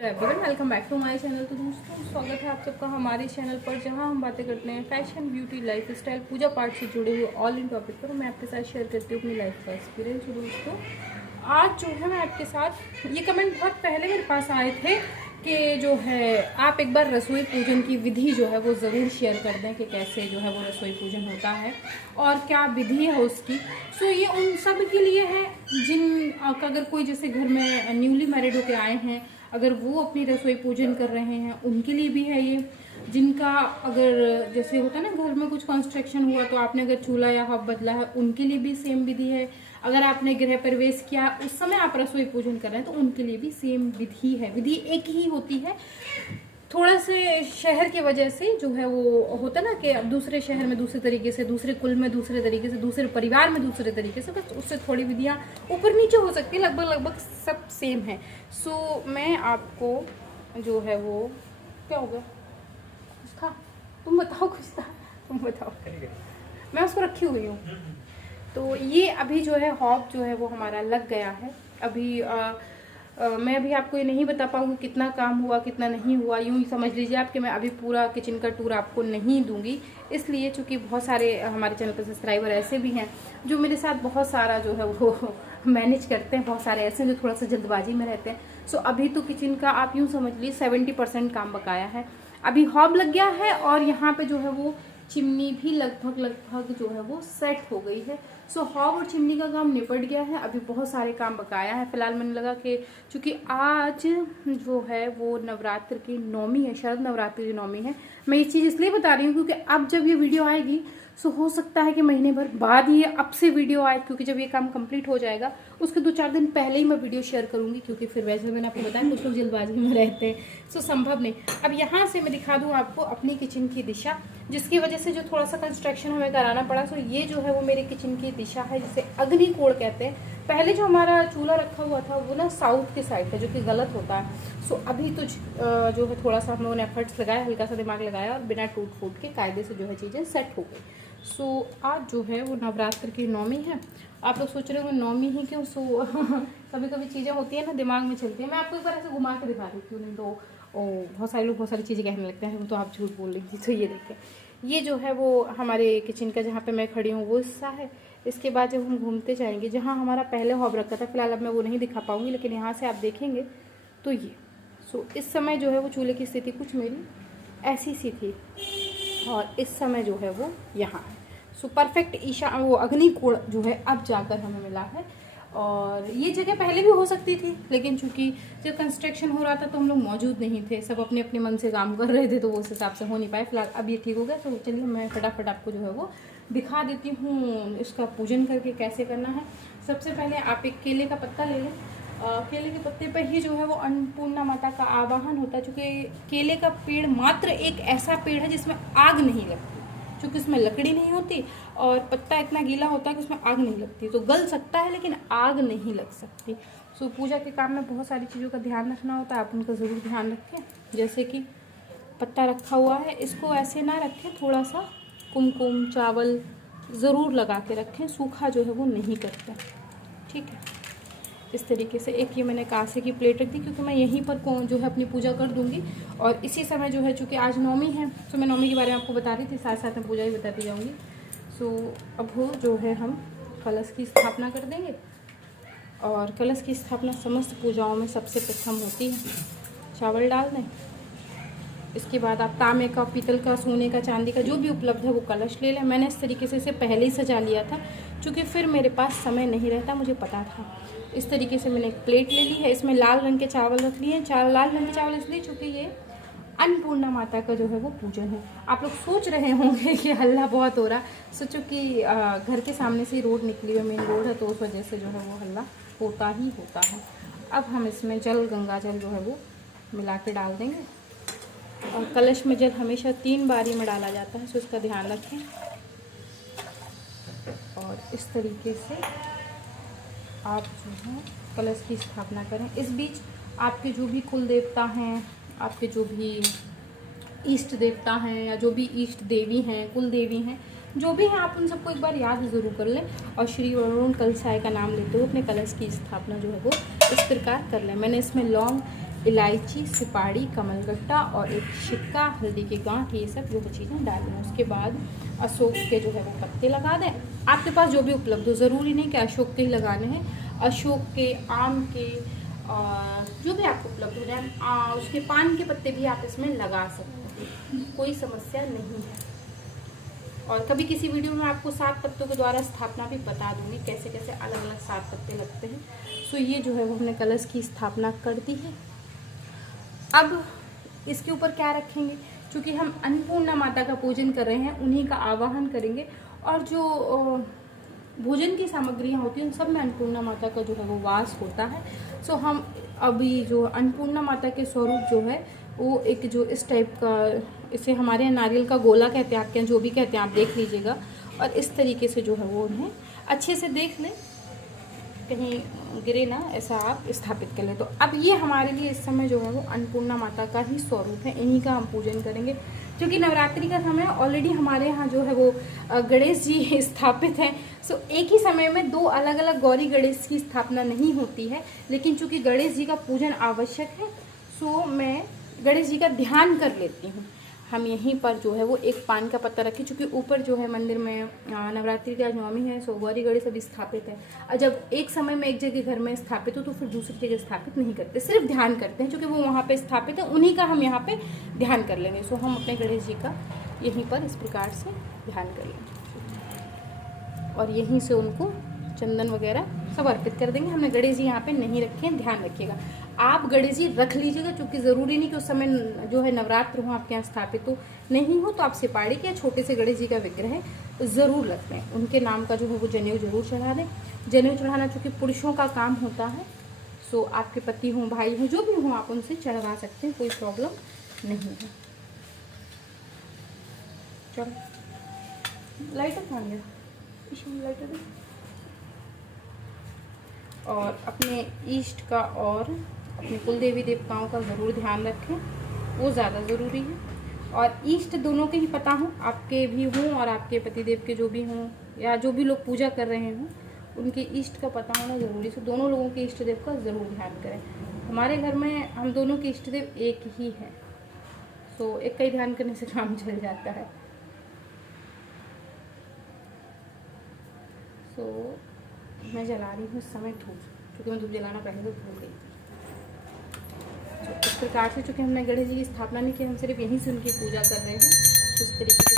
Everyone welcome back to my channel. तो दोस्तों स्वागत है आप सबका हमारे चैनल पर, जहां हम बातें करते हैं फैशन, ब्यूटी, लाइफ स्टाइल, पूजा पाठ से जुड़े हुए ऑल इन टॉपिक पर। मैं आपके साथ शेयर करती हूँ अपनी लाइफ का एक्सपीरियंस। तो दोस्तों आज जो है मैं आपके साथ, ये कमेंट बहुत पहले मेरे पास आए थे कि जो है आप एक बार रसोई पूजन की विधि जो है वो ज़रूर शेयर कर दें कि कैसे जो है वो रसोई पूजन होता है और क्या विधि है उसकी। सो ये उन सब के लिए है जिन अगर कोई जैसे घर में न्यूली मैरिड होकर आए हैं, अगर वो अपनी रसोई पूजन कर रहे हैं उनके लिए भी है ये। जिनका अगर जैसे होता है ना घर में कुछ कंस्ट्रक्शन हुआ तो आपने अगर चूल्हा या हब बदला है, उनके लिए भी सेम विधि है। अगर आपने गृह प्रवेश किया उस समय आप रसोई पूजन कर रहे हैं तो उनके लिए भी सेम विधि है। विधि एक ही होती है, थोड़ा से शहर की वजह से जो है वो होता है ना कि अब दूसरे शहर में दूसरे तरीके से, दूसरे कुल में दूसरे तरीके से, दूसरे परिवार में दूसरे तरीके से, बस उससे थोड़ी विधियाँ ऊपर नीचे हो सकती है, लगभग सब सेम है। सो मैं आपको जो है वो क्या होगा कुछ था, तुम बताओ, कुछ था तुम बताओ, मैं उसको रखी हुई हूँ। तो ये अभी जो है हॉब जो है वो हमारा लग गया है। अभी मैं अभी आपको ये नहीं बता पाऊँगी कितना काम हुआ कितना नहीं हुआ। यूँ ही समझ लीजिए आप कि मैं अभी पूरा किचन का टूर आपको नहीं दूंगी, इसलिए चूँकि बहुत सारे हमारे चैनल पर सब्सक्राइबर ऐसे भी हैं जो मेरे साथ बहुत सारा जो है वो मैनेज करते हैं, बहुत सारे ऐसे हैं जो थोड़ा सा जल्दबाजी में रहते हैं। सो अभी तो किचन का आप यूँ समझ लीजिए 70% काम बकाया है। अभी हॉब लग गया है और यहाँ पे जो है वो चिमनी भी लगभग जो है वो सेट हो गई है। सो हॉब और चिमनी का काम निपट गया है, अभी बहुत सारे काम बकाया है। फिलहाल मैंने लगा कि चूँकि आज जो है वो नवरात्र की नौमी है, शरद नवरात्रि की नौमी है। मैं ये चीज़ इसलिए बता रही हूँ क्योंकि अब जब ये वीडियो आएगी सो हो सकता है कि महीने भर बाद ही अब से वीडियो आए, क्योंकि जब ये काम कंप्लीट हो जाएगा उसके 2-4 दिन पहले ही मैं वीडियो शेयर करूंगी, क्योंकि फिर वैसे मैंने आपको बताया कुछ लोग जल्दबाजी में रहते हैं, सो संभव नहीं। अब यहाँ से मैं दिखा दूँ आपको अपनी किचन की दिशा, जिसकी वजह से जो थोड़ा सा कंस्ट्रक्शन हमें कराना पड़ा। सो ये जो है वो मेरे किचन की दिशा है, जिसे अग्नि कोण कहते हैं। पहले जो हमारा चूल्हा रखा हुआ था वो ना साउथ के साइड है, जो कि गलत होता है। सो अभी तो जो है थोड़ा सा हम लोगों ने एफर्ट्स लगाया, हल्का सा दिमाग लगाया और बिना टूट फूट के कायदे से जो है चीज़ें सेट हो गई। सो आज जो है वो नवरात्र की नौमी है। आप लोग सोच रहे हो नौमी ही क्यों? सो कभी कभी चीज़ें होती है ना दिमाग में चलती है। मैं आपको एक बार ऐसे घुमा के दिखा रही हूँ, नहीं तो बहुत सारे लोग बहुत सारी चीज़ें कहने लगते हैं वो तो आप झूठ बोल रही थी। तो ये देखें, ये जो है वो हमारे किचन का जहाँ पे मैं खड़ी हूँ वो हिस्सा है। इसके बाद जब हम घूमते जाएंगे जहाँ हमारा पहले हॉब रखा था, फिलहाल अब मैं वो नहीं दिखा पाऊँगी, लेकिन यहाँ से आप देखेंगे तो ये इस समय जो है वो चूल्हे की स्थिति कुछ मेरी ऐसी सी थी और इस समय जो है वो यहाँ है। सो परफेक्ट ईशा वो अग्नि कोण जो है अब जाकर हमें मिला है। और ये जगह पहले भी हो सकती थी, लेकिन चूंकि जब कंस्ट्रक्शन हो रहा था तो हम लोग मौजूद नहीं थे, सब अपने अपने मन से काम कर रहे थे, तो वो उस हिसाब से हो नहीं पाए। फिलहाल अब ये ठीक हो गया। तो चलिए मैं फटाफट आपको जो है वो दिखा देती हूँ इसका पूजन करके कैसे करना है। सबसे पहले आप एक केले का पत्ता ले लें। केले के पत्ते पर ही जो है वो अन्नपूर्णा माता का आवाहन होता है। चूँकि केले का पेड़ मात्र एक ऐसा पेड़ है जिसमें आग नहीं लगती, क्योंकि उसमें लकड़ी नहीं होती और पत्ता इतना गीला होता है कि उसमें आग नहीं लगती। तो गल सकता है लेकिन आग नहीं लग सकती। सो पूजा के काम में बहुत सारी चीज़ों का ध्यान रखना होता है, आप उनका ज़रूर ध्यान रखें। जैसे कि पत्ता रखा हुआ है, इसको ऐसे ना रखें, थोड़ा सा कुमकुम चावल ज़रूर लगा के रखें, सूखा जो है वो नहीं करते, ठीक है। इस तरीके से एक ये मैंने कांसे की प्लेट रख दी, क्योंकि मैं यहीं पर जो है अपनी पूजा कर दूंगी। और इसी समय जो है चूँकि आज नौमी है, तो मैं नौमी के बारे में आपको बता रही थी, साथ साथ में पूजा भी बताती जाऊंगी। सो अब वो जो है हम कलश की स्थापना कर देंगे। और कलश की स्थापना समस्त पूजाओं में सबसे प्रथम होती है। चावल डाल दें, इसके बाद आप तांबे का, पीतल का, सोने का, चांदी का जो भी उपलब्ध है वो कलश ले लें। मैंने इस तरीके से इसे पहले ही सजा लिया था, क्योंकि फिर मेरे पास समय नहीं रहता, मुझे पता था। इस तरीके से मैंने एक प्लेट ले ली है, इसमें लाल रंग के चावल रख लिए हैं। लाल रंग के चावल इसलिए चूँकि ये अन्नपूर्णा माता का जो है वो पूजन है। आप लोग सोच रहे होंगे कि हल्ला बहुत हो रहा, सो चूँकि घर के सामने से रोड निकली हुई मेन रोड है, तो उस वजह से जो है वो हल्ला होता ही होता है। अब हम इसमें गंगा जल जो है वो मिला के डाल देंगे। और कलश में जल हमेशा 3 बारी में डाला जाता है, सो इसका ध्यान रखें। और इस तरीके से आप जो है कलश की स्थापना करें। इस बीच आपके जो भी कुल देवता हैं, आपके जो भी इष्ट देवता हैं, या जो भी इष्ट देवी हैं, कुल देवी हैं, जो भी हैं, आप उन सबको एक बार याद ज़रूर कर लें। और श्री वरुण कलसाय का नाम लेते हुए अपने कलश की स्थापना जो है वो इस प्रकार कर लें। मैंने इसमें लौंग इलायची, सिपाड़ी, कमलगट्टा और एक सिक्का, हल्दी के गांठ, ये सब जो चीज़ें डालें। उसके बाद अशोक के जो है वो पत्ते लगा दें। आपके पास जो भी उपलब्ध हो, ज़रूरी नहीं कि अशोक के ही लगाने हैं, अशोक के, आम के, और जो भी आपको उपलब्ध हो जाए, उसके पान के पत्ते भी आप इसमें लगा सकते हैं, कोई समस्या नहीं है। और कभी किसी वीडियो में आपको 7 पत्तों के द्वारा स्थापना भी बता दूंगी, कैसे कैसे अलग अलग 7 पत्ते लगते हैं। सो ये जो है वो हमने कलश की स्थापना कर दी है। अब इसके ऊपर क्या रखेंगे, क्योंकि हम अन्नपूर्णा माता का पूजन कर रहे हैं, उन्हीं का आवाहन करेंगे। और जो भोजन की सामग्रियाँ होती हैं उन सब में अन्नपूर्णा माता का जो है वो वास होता है। सो हम अभी जो अन्नपूर्णा माता के स्वरूप जो है वो एक जो इस टाइप का, इसे हमारे यहाँ नारियल का गोला कहते हैं, आपके यहाँ जो भी कहते हैं आप देख लीजिएगा। और इस तरीके से जो है वो उन्हें अच्छे से देख लें, कहीं गिरे ना, ऐसा आप स्थापित कर लें। तो अब ये हमारे लिए इस समय जो है वो अन्नपूर्णा माता का ही स्वरूप है, इन्हीं का हम पूजन करेंगे। क्योंकि नवरात्रि का समय ऑलरेडी हमारे यहाँ जो है वो गणेश जी स्थापित हैं। सो एक ही समय में 2 अलग अलग गौरी गणेश की स्थापना नहीं होती है, लेकिन चूंकि गणेश जी का पूजन आवश्यक है, सो मैं गणेश जी का ध्यान कर लेती हूँ। हम यहीं पर जो है वो एक पान का पत्ता रखें, चूँकि ऊपर जो है मंदिर में नवरात्रि का नवमी है, सो गौरी गणेश अभी स्थापित है। और जब एक समय में एक जगह घर में स्थापित हो तो फिर दूसरी जगह स्थापित नहीं करते, सिर्फ ध्यान करते हैं, क्योंकि वो वहाँ पे स्थापित है, उन्हीं का हम यहाँ पे ध्यान कर लेंगे। सो हम अपने गणेश जी का यहीं पर इस प्रकार से ध्यान कर लेंगे और यहीं से उनको चंदन वगैरह सब अर्पित कर देंगे। हमने गणेश जी यहाँ पे नहीं रखे हैं, ध्यान रखिएगा। आप गणेश जी रख लीजिएगा, क्योंकि ज़रूरी नहीं कि उस समय जो है नवरात्र हो आपके यहाँ स्थापित तो नहीं हो, तो आप सिपाड़ी के छोटे से गणेश जी का विग्रह ज़रूर रख लें। उनके नाम का जो है वो जनेऊ जरूर चढ़ा दें। जनेऊ चढ़ाना चूँकि पुरुषों का काम होता है, सो आपके पति हों, भाई हों, जो भी हों, आप उनसे चढ़वा सकते हैं, कोई प्रॉब्लम नहीं है। चलो लाइटर मान गया, लाइटर दे। और अपने इष्ट का और अपने कुल देवी देवताओं का ज़रूर ध्यान रखें, वो ज़्यादा ज़रूरी है। और इष्ट दोनों के ही पता हो, आपके भी हों और आपके पतिदेव के जो भी हों, या जो भी लोग पूजा कर रहे हों, उनके इष्ट का पता होना ज़रूरी है। दोनों लोगों के इष्ट देव का ज़रूर ध्यान करें। हमारे घर में हम दोनों के इष्ट देव एक ही है, सो एक का ही ध्यान करने से काम चल जाता है। सो मैं जला रही हूँ इस समय धूप, क्योंकि मैं धूप जलाना पहले तो भूल गई थी। तो इस प्रकार से चूँकि हमने गणेश जी की स्थापना नहीं की, हम सिर्फ यहीं से उनकी पूजा कर रहे हैं, तो इस तरीके से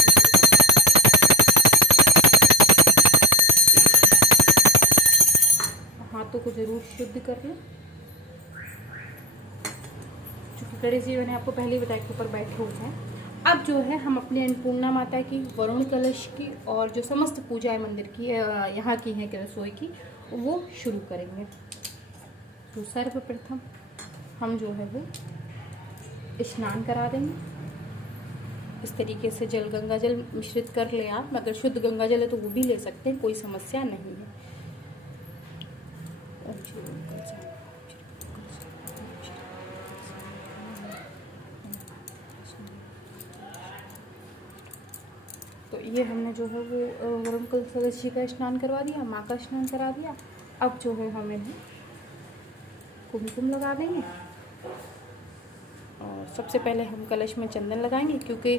हाथों को जरूर शुद्ध कर लें। चूँकि गणेश जी मैंने आपको पहले ही बताया कि ऊपर बैठे हुए हैं। अब जो है हम अपने अन्नपूर्णा माता की, वरुण कलश की और जो समस्त पूजा है मंदिर की, यहाँ की है रसोई की, वो शुरू करेंगे। तो सर्वप्रथम हम जो है वो स्नान करा देंगे। इस तरीके से जल, गंगा जल मिश्रित कर लें आप, अगर शुद्ध गंगा जल है तो वो भी ले सकते हैं, कोई समस्या नहीं है। तो ये हमने जो है वो वरुण कलश जी का स्नान करवा दिया, माँ का स्नान करा दिया। अब जो है हमें कुमकुम लगा देंगे और सबसे पहले हम कलश में चंदन लगाएंगे, क्योंकि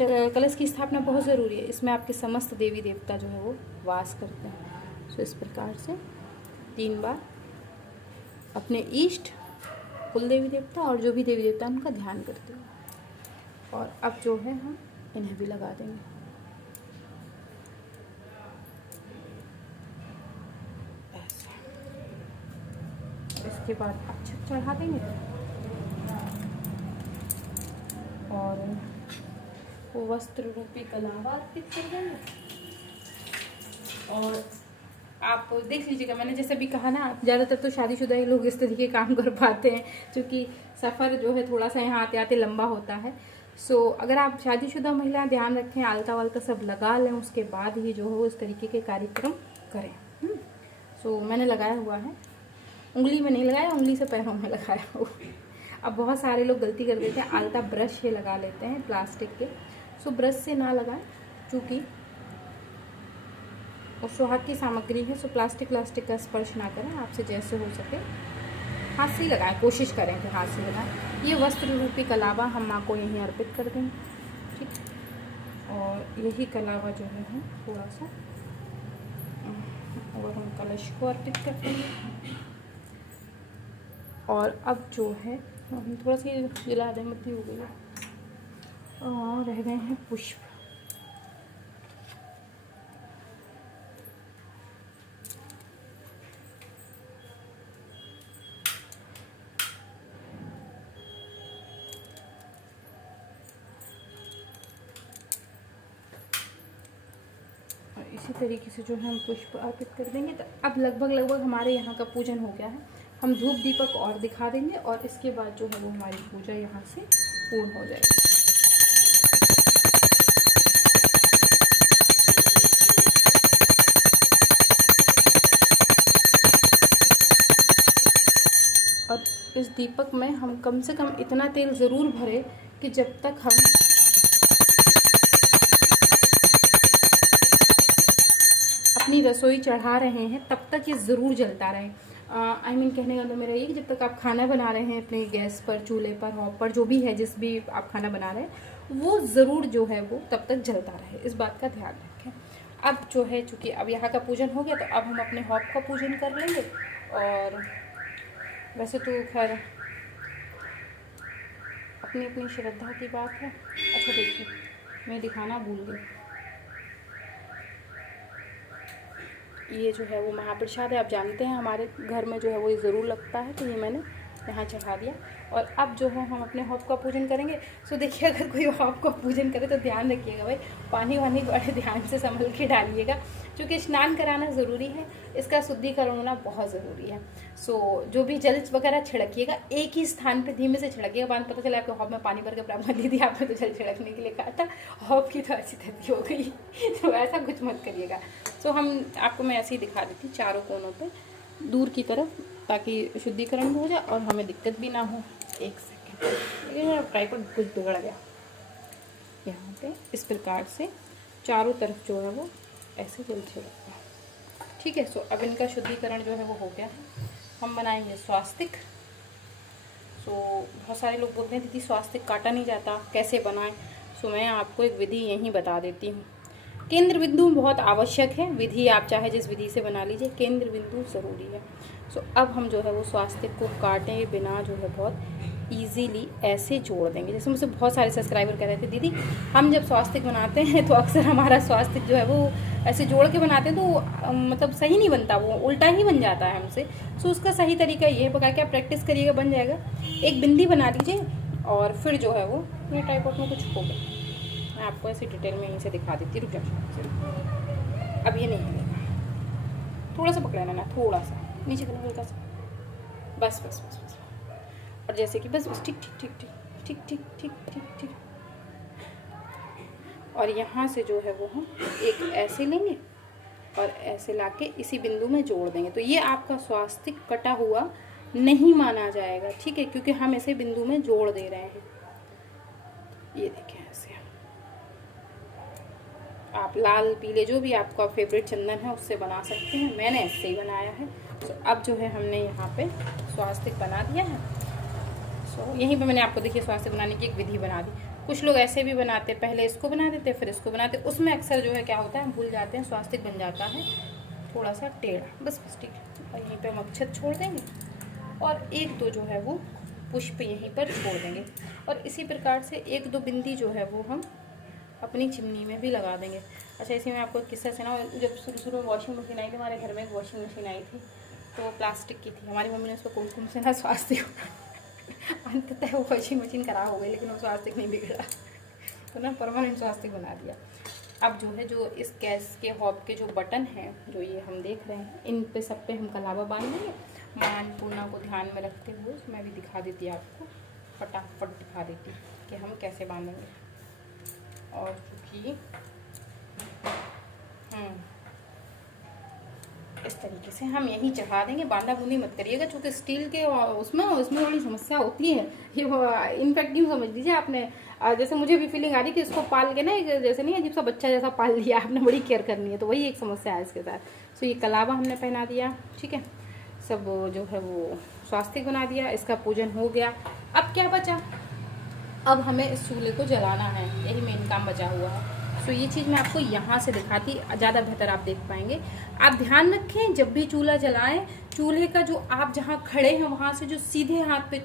कलश की स्थापना बहुत ज़रूरी है। इसमें आपके समस्त देवी देवता जो है वो वास करते हैं। तो इस प्रकार से 3 बार अपने इष्ट, कुल देवी देवता और जो भी देवी देवता उनका ध्यान करते हैं। और अब जो है हम इन्हें भी लगा देंगे। इसके बाद अक्षत चढ़ा देंगे और वो वस्त्र रूपी कलावा अर्पित कर देंगे। और आप देख लीजिएगा, मैंने जैसे भी कहा ना, ज़्यादातर तो शादीशुदा ही लोग इस तरीके काम कर पाते हैं, क्योंकि सफ़र जो है थोड़ा सा यहाँ आते आते लंबा होता है। सो अगर आप शादीशुदा महिला ध्यान रखें, आलता वालता सब लगा लें, उसके बाद ही जो है वो इस तरीके के कार्यक्रम करें। सो मैंने लगाया हुआ है, उंगली में नहीं लगाया, उंगली से पैरों में लगाया हुआ। अब बहुत सारे लोग गलती कर देते हैं, आलता ब्रश से लगा लेते हैं प्लास्टिक के। सो ब्रश से ना लगाएं, क्योंकि और सुहाग की सामग्री है, सो प्लास्टिक का स्पर्श ना करें, आपसे जैसे हो सके हाथ से ही लगाएं, कोशिश करें कि हाथ से लगाएं। ये वस्त्र रूपी कलावा हम माँ को यहीं अर्पित कर देंगे, ठीक। और यही कलावा जो है हम थोड़ा सा और हम कलश को अर्पित कर देंगे। और अब जो है हम थोड़ा सा जला दें, मत्ती हो गई है और रह गए हैं पुष्प। इसी तरीके से जो है हम पुष्प अर्पित कर देंगे। तो अब लगभग हमारे यहाँ का पूजन हो गया है। हम धूप दीपक और दिखा देंगे और इसके बाद जो है वो हमारी पूजा यहाँ से पूर्ण हो जाएगी। और इस दीपक में हम कम से कम इतना तेल ज़रूर भरें कि जब तक हम अपनी रसोई चढ़ा रहे हैं तब तक ये ज़रूर जलता रहे। कहने का तो मेरा ये कि जब तक आप खाना बना रहे हैं अपने गैस पर, चूल्हे पर, हॉब पर, जो भी है, जिस भी आप खाना बना रहे हैं, वो ज़रूर जो है वो तब तक जलता रहे, इस बात का ध्यान रखें। अब जो है चूँकि अब यहाँ का पूजन हो गया, तो अब हम अपने हॉब का पूजन कर लेंगे। और वैसे तो खैर अपनी अपनी श्रद्धा की बात है। अच्छा देखिए, मैं दिखाना भूल गई, ये जो है वो महाप्रसाद है। आप जानते हैं हमारे घर में जो है वो ये ज़रूर लगता है, तो ये मैंने यहाँ चढ़ा दिया। और अब जो है हम अपने हॉब का पूजन करेंगे। सो देखिए, अगर कोई हॉब का पूजन करे तो ध्यान रखिएगा भाई, पानी वानी बड़े ध्यान से संभल के डालिएगा, क्योंकि स्नान कराना ज़रूरी है, इसका शुद्धिकरण होना बहुत ज़रूरी है। सो जो भी जल वगैरह छिड़किएगा एक ही स्थान पे धीमे से छिड़किएगा। बाद पता चला आपके हॉब में पानी भर के ब्राह्मण दीदी आपने तो जल छिड़कने के लिए कहा था, हॉब की तो ऐसी तैसी हो गई। तो ऐसा कुछ मत करिएगा। सो हम आपको मैं ऐसे ही दिखा देती हूँ चारों कोनों पे दूर की तरफ, ताकि शुद्धिकरण हो जाए और हमें दिक्कत भी ना हो। एक सेकेंड, ये ट्राइपॉड कुछ बिगड़ गया। यहाँ पे इस प्रकार से चारों तरफ जो है वो ऐसे जल छिड़कता है, ठीक है। सो अब इनका शुद्धिकरण जो है वो हो गया है। हम बनाएंगे स्वास्तिक। सो बहुत सारे लोग बोलते हैं दीदी स्वास्तिक काटा नहीं जाता, कैसे बनाएं। सो मैं आपको एक विधि यहीं बता देती हूँ। केंद्र बिंदु बहुत आवश्यक है, विधि आप चाहे जिस विधि से बना लीजिए, केंद्र बिंदु ज़रूरी है। सो अब हम जो है वो स्वास्तिक को काटे बिना जो है बहुत इजीली ऐसे जोड़ देंगे। जैसे मुझसे बहुत सारे सब्सक्राइबर कह रहे थे दीदी हम जब स्वास्तिक बनाते हैं तो अक्सर हमारा स्वास्तिक जो है वो ऐसे जोड़ के बनाते हैं तो मतलब सही नहीं बनता, वो उल्टा ही बन जाता है हमसे। सो उसका सही तरीका ये है, बता के आप प्रैक्टिस करिएगा, बन जाएगा। एक बिंदी बना लीजिए और फिर जो है वो मेरे ट्राइपॉड में कुछ हो गया, मैं आपको ऐसी डिटेल में यहीं से दिखा देती हूँ। रुक जाओ, अब ये नहीं हिलेगा, थोड़ा सा पकड़ा लेना, थोड़ा सा नीचे करना, हल्का सा, बस बस बस बस। और जैसे कि बस बस ठीक ठीक ठीक ठीक ठीक ठीक ठीक ठीक ठीक। और यहाँ से जो है वो हम एक ऐसे लेंगे और ऐसे लाके इसी बिंदु में जोड़ देंगे। तो ये आपका स्वास्तिक कटा हुआ नहीं माना जाएगा, ठीक है, क्योंकि हम ऐसे बिंदु में जोड़ दे रहे हैं। ये देखें, ऐसे आप लाल पीले जो भी आपका फेवरेट चंदन है उससे बना सकते हैं, मैंने ऐसे ही बनाया है। तो अब जो है हमने यहाँ पे स्वास्तिक बना दिया है। सो यहीं पे मैंने आपको देखिए स्वास्तिक बनाने की एक विधि बना दी। कुछ लोग ऐसे भी बनाते, पहले इसको बना देते फिर इसको बनाते, उसमें अक्सर जो है क्या होता है हम भूल जाते हैं, स्वास्तिक बन जाता है थोड़ा सा टेढ़ा, बस बस ठीक है। और यहीं पे हम अक्षत छोड़ देंगे और एक दो जो है वो पुष्प यहीं पर छोड़ देंगे। और इसी प्रकार से एक दो बिंदी जो है वो हम अपनी चिमनी में भी लगा देंगे। अच्छा, इसी में आपको एक किस्सा सुना, जब शुरू में वॉशिंग मशीन आई थी, हमारे घर में एक वॉशिंग मशीन आई थी, तो प्लास्टिक की थी। हमारी मम्मी ने उसको कुमकुम से ना स्वास्तिक अंततः वो वॉशिंग मशीन खराब हो गई, लेकिन वो स्वास्तिक नहीं बिगड़ा, तो ना परमानेंट स्वास्तिक बना दिया। अब जो है जो इस गैस के हॉब के जो बटन हैं जो ये हम देख रहे हैं, इन पे सब पे हम कलावा बांध देंगे। माँ अन्नपूर्णा को ध्यान में रखते हुए मैं भी दिखा देती आपको, फटाफट दिखा देती कि हम कैसे बांधेंगे। और चूँकि इस तरीके से हम यहीं चढ़ा देंगे, बांधा बूंदी मत करिएगा, चूँकि स्टील के उसमें बड़ी समस्या होती है। ये इनफैक्ट यूँ समझ लीजिए आपने, जैसे मुझे भी फीलिंग आ रही है कि इसको पाल के ना जैसे नहीं अजीब सा बच्चा जैसा पाल लिया, आपने बड़ी केयर करनी है, तो वही एक समस्या है इसके साथ। सो ये कलावा हमने पहना दिया, ठीक है। सब जो है वो स्वास्तिक बना दिया, इसका पूजन हो गया। अब क्या बचा, अब हमें इस चूल्हे को जलाना है, यही मेन काम बचा हुआ है। तो ये चीज़ मैं आपको यहाँ से दिखाती, ज़्यादा बेहतर आप देख पाएंगे। आप ध्यान रखें जब भी चूल्हा जलाएं, चूल्हे का जो आप जहाँ खड़े हैं वहाँ से जो सीधे हाथ पे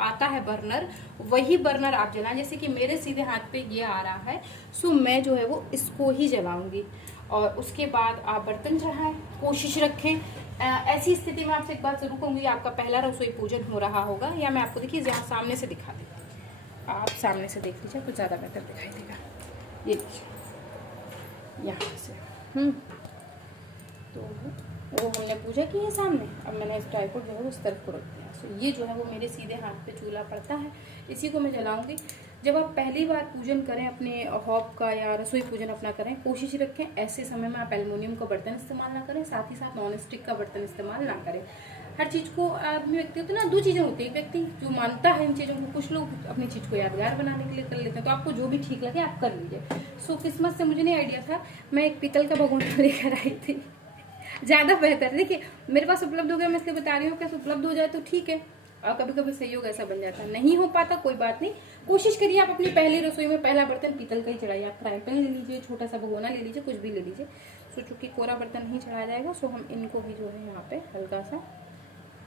आता है बर्नर, वही बर्नर आप जलाएं। जैसे कि मेरे सीधे हाथ पे ये आ रहा है, सो मैं जो है वो इसको ही जलाऊंगी। और उसके बाद आप बर्तन चढ़ाएं, कोशिश रखें। ऐसी स्थिति में आपसे एक बात जरूर कहूँगी, आपका पहला रसोई पूजन हो रहा होगा, या मैं आपको देखिए यहाँ सामने से दिखा देती हूँ, आप सामने से देख लीजिए, कुछ ज़्यादा बेहतर दिखाई देगा। ये देखिए यहाँ से तो वो हमने पूजा की है सामने। अब मैंने इस ट्राइपॉड जो है वो उस तरफ को रख दिया। सो ये जो है वो मेरे सीधे हाथ पे चूल्हा पड़ता है, इसी को मैं जलाऊंगी। जब आप पहली बार पूजन करें अपने हॉब का या रसोई पूजन अपना करें, कोशिश रखें ऐसे समय में आप एल्युमिनियम का बर्तन इस्तेमाल ना करें, साथ ही साथ नॉन स्टिक का बर्तन इस्तेमाल ना करें। हर चीज़ को आदमी व्यक्ति होते ना, दो चीज़ें होती है, एक व्यक्ति जो मानता है इन चीज़ों को, कुछ लोग अपनी चीज़ को यादगार बनाने के लिए कर लेते हैं। तो आपको जो भी ठीक लगे आप कर लीजिए। सो किस्मत से मुझे नहीं आइडिया था, मैं एक पीतल का भगोना लेकर आई थी, ज़्यादा बेहतर। देखिए मेरे पास उपलब्ध हो गया, मैं इसलिए बता रही हूँ कि उपलब्ध हो जाए तो ठीक है, और कभी कभी सहयोग ऐसा बन जाता है, नहीं हो पाता कोई बात नहीं। कोशिश करिए आप अपनी पहली रसोई में पहला बर्तन पीतल का ही चढ़ाइए। आप फ्राई पैन ले लीजिए, छोटा सा भगोना ले लीजिए, कुछ भी ले लीजिए। सो चूँकि कोरा बर्तन नहीं चढ़ाया जाएगा, सो हम इनको भी जो है यहाँ पे हल्का सा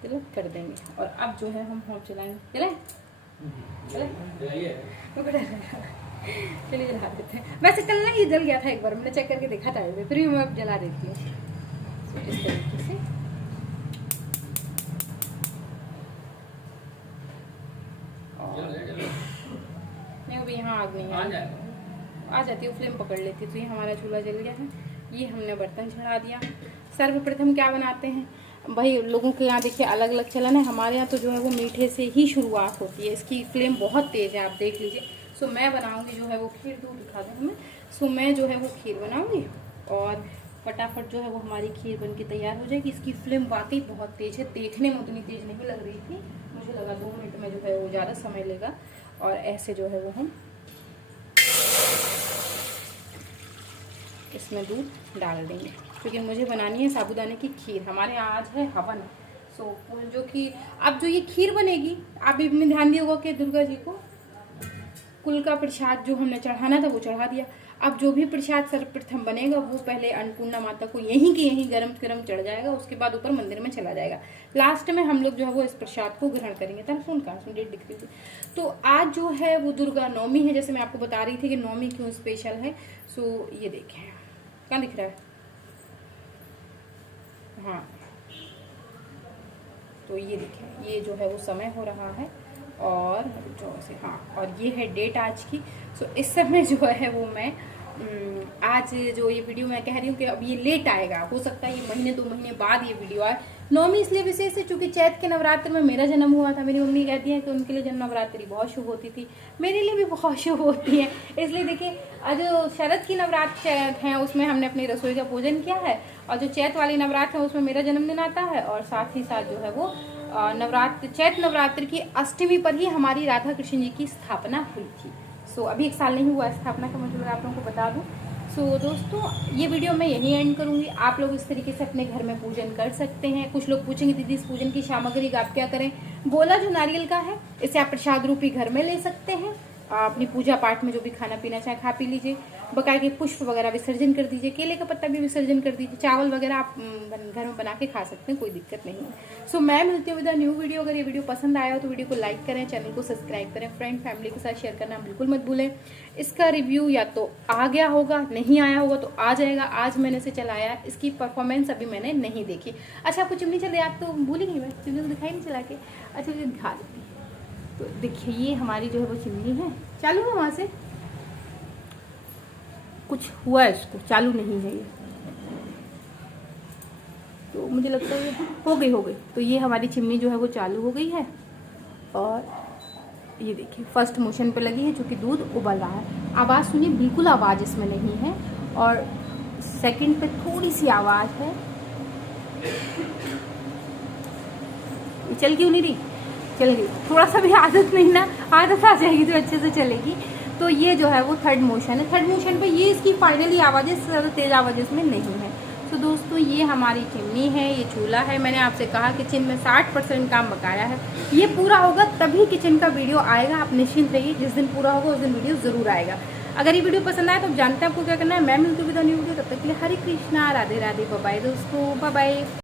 तिलक कर देंगे। और अब जो है हम होम चलाएंगे। चले चलिए जला देते हैं। वैसे कल ना ये जल गया था, एक बार मैंने चेक करके देखा था, फिर भी मैं अब जला देती हूँ इस तरीके से। नहीं अभी यहाँ आग नहीं आ जाती है, फ्लेम पकड़ लेती। तो ये हमारा चूल्हा जल गया है, ये हमने बर्तन चढ़ा दिया। सर्वप्रथम क्या बनाते हैं भाई, लोगों के यहाँ देखिए अलग अलग चलन है, हमारे यहाँ तो जो है वो मीठे से ही शुरुआत होती है। इसकी फ्लेम बहुत तेज़ है, आप देख लीजिए। सो मैं बनाऊंगी जो है वो खीर, दूध दिखा दें हमें। सो मैं जो है वो खीर बनाऊंगी और फटाफट जो है वो हमारी खीर बन के तैयार हो जाएगी। इसकी फ्लेम वाकई बहुत तेज़ है, देखने में उतनी तेज़ नहीं लग रही थी, मुझे लगा 2 मिनट में जो है वो ज़्यादा समय लेगा। और ऐसे जो है वो हम इसमें दूध डाल देंगे, क्योंकि मुझे बनानी है साबूदाने की खीर। हमारे यहाँ आज है हवन। सो जो कि अब जो ये खीर बनेगी, आप भी अपने ध्यान दिया होगा कि दुर्गा जी को कुल का प्रसाद जो हमने चढ़ाना था वो चढ़ा दिया। अब जो भी प्रसाद सर्वप्रथम बनेगा वो पहले अन्नपूर्णा माता को यहीं के यहीं गरम गरम चढ़ जाएगा, उसके बाद ऊपर मंदिर में चला जाएगा। लास्ट में हम लोग जो है वो इस प्रसाद को ग्रहण करेंगे। टेलीफोन का डेट दिख रही थी। तो आज जो है वो दुर्गा नवमी है, जैसे मैं आपको बता रही थी कि नवमी क्यों स्पेशल है। सो ये देखें, कहाँ दिख रहा है, हाँ तो ये देखें, ये जो है वो समय हो रहा है और जो से हाँ, और ये है डेट आज की। सो इस समय जो है वो मैं आज जो ये वीडियो मैं कह रही हूँ कि अब ये लेट आएगा, हो सकता है ये महीने 2 महीने बाद ये वीडियो आए। नवमी इसलिए विशेष है क्योंकि चैत के नवरात्र में मेरा जन्म हुआ था। मेरी मम्मी कहती है कि उनके लिए जन्म नवरात्रि बहुत शुभ होती थी, मेरे लिए भी बहुत शुभ होती है। इसलिए देखिए आज जो शरद की नवरात्र हैं उसमें हमने अपनी रसोई का पूजन किया है, और जो चैत वाली नवरात्र है उसमें मेरा जन्मदिन आता है, और साथ ही साथ जो है वो चैत नवरात्र की अष्टमी पर ही हमारी राधा कृष्ण जी की स्थापना हुई थी। सो अभी 1 साल नहीं हुआ स्थापना का, मुझे आप लोगों को बता दूं। सो दोस्तों ये वीडियो मैं यहीं एंड करूंगी। आप लोग इस तरीके से अपने घर में पूजन कर सकते हैं। कुछ लोग पूछेंगे दीदी इस पूजन की सामग्री आप क्या करें, गोला जो नारियल का है इसे आप प्रसाद रूपी घर में ले सकते हैं। अपनी पूजा पाठ में जो भी खाना पीना चाहे खा पी लीजिए। बकाया के पुष्प वगैरह विसर्जन कर दीजिए, केले का पत्ता भी विसर्जन कर दीजिए, चावल वगैरह आप घर में बना के खा सकते हैं, कोई दिक्कत नहीं है। सो मैं मिलती हूँ विद अ न्यू वीडियो। अगर ये वीडियो पसंद आया हो तो वीडियो को लाइक करें, चैनल को सब्सक्राइब करें, फ्रेंड फैमिली के साथ शेयर करना बिल्कुल मत भूलें। इसका रिव्यू या तो आ गया होगा, नहीं आया होगा तो आ जाएगा। आज मैंने इसे चलाया, इसकी परफॉर्मेंस अभी मैंने नहीं देखी। अच्छा आपको चिमनी चल याद तो भूल ही नहीं, मैं चिमनी को दिखाई नहीं चला के। अच्छा मुझे दिखा देती, तो देखिए ये हमारी जो है वो चिमनी है, चालू है वहाँ से कुछ हुआ है, इसको चालू नहीं है ये, तो मुझे लगता है हो गई। तो ये हमारी चिमनी जो है वो चालू हो गई है, और ये देखिए फर्स्ट मोशन पे लगी है क्योंकि दूध उबल रहा है। आवाज़ सुनिए, बिल्कुल आवाज़ इसमें नहीं है, और सेकंड पे थोड़ी सी आवाज़ है। चल क्यों नहीं रही, चल गई। थोड़ा सा भी आदत नहीं ना, आदत आ जाएगी तो अच्छे से चलेगी। तो ये जो है वो थर्ड मोशन है। थर्ड मोशन पे ये इसकी फाइनली आवाज़ें ज़्यादा तेज़ आवाज़ इसमें नहीं है। तो दोस्तों ये हमारी चिमनी है, ये चूल्हा है। मैंने आपसे कहा किचन में 60% काम बकाया है, ये पूरा होगा तभी किचन का वीडियो आएगा। आप निश्चिंत रहिए, जिस दिन पूरा होगा उस दिन वीडियो ज़रूर आएगा। अगर ये वीडियो पसंद आए तो आप जानते हैं आपको क्या करना है। मैं मिलती हूँ विद न्यू वीडियो, तब तक के लिए हरे कृष्णा, राधे राधे, बाय बाय दोस्तों, बाय बाय।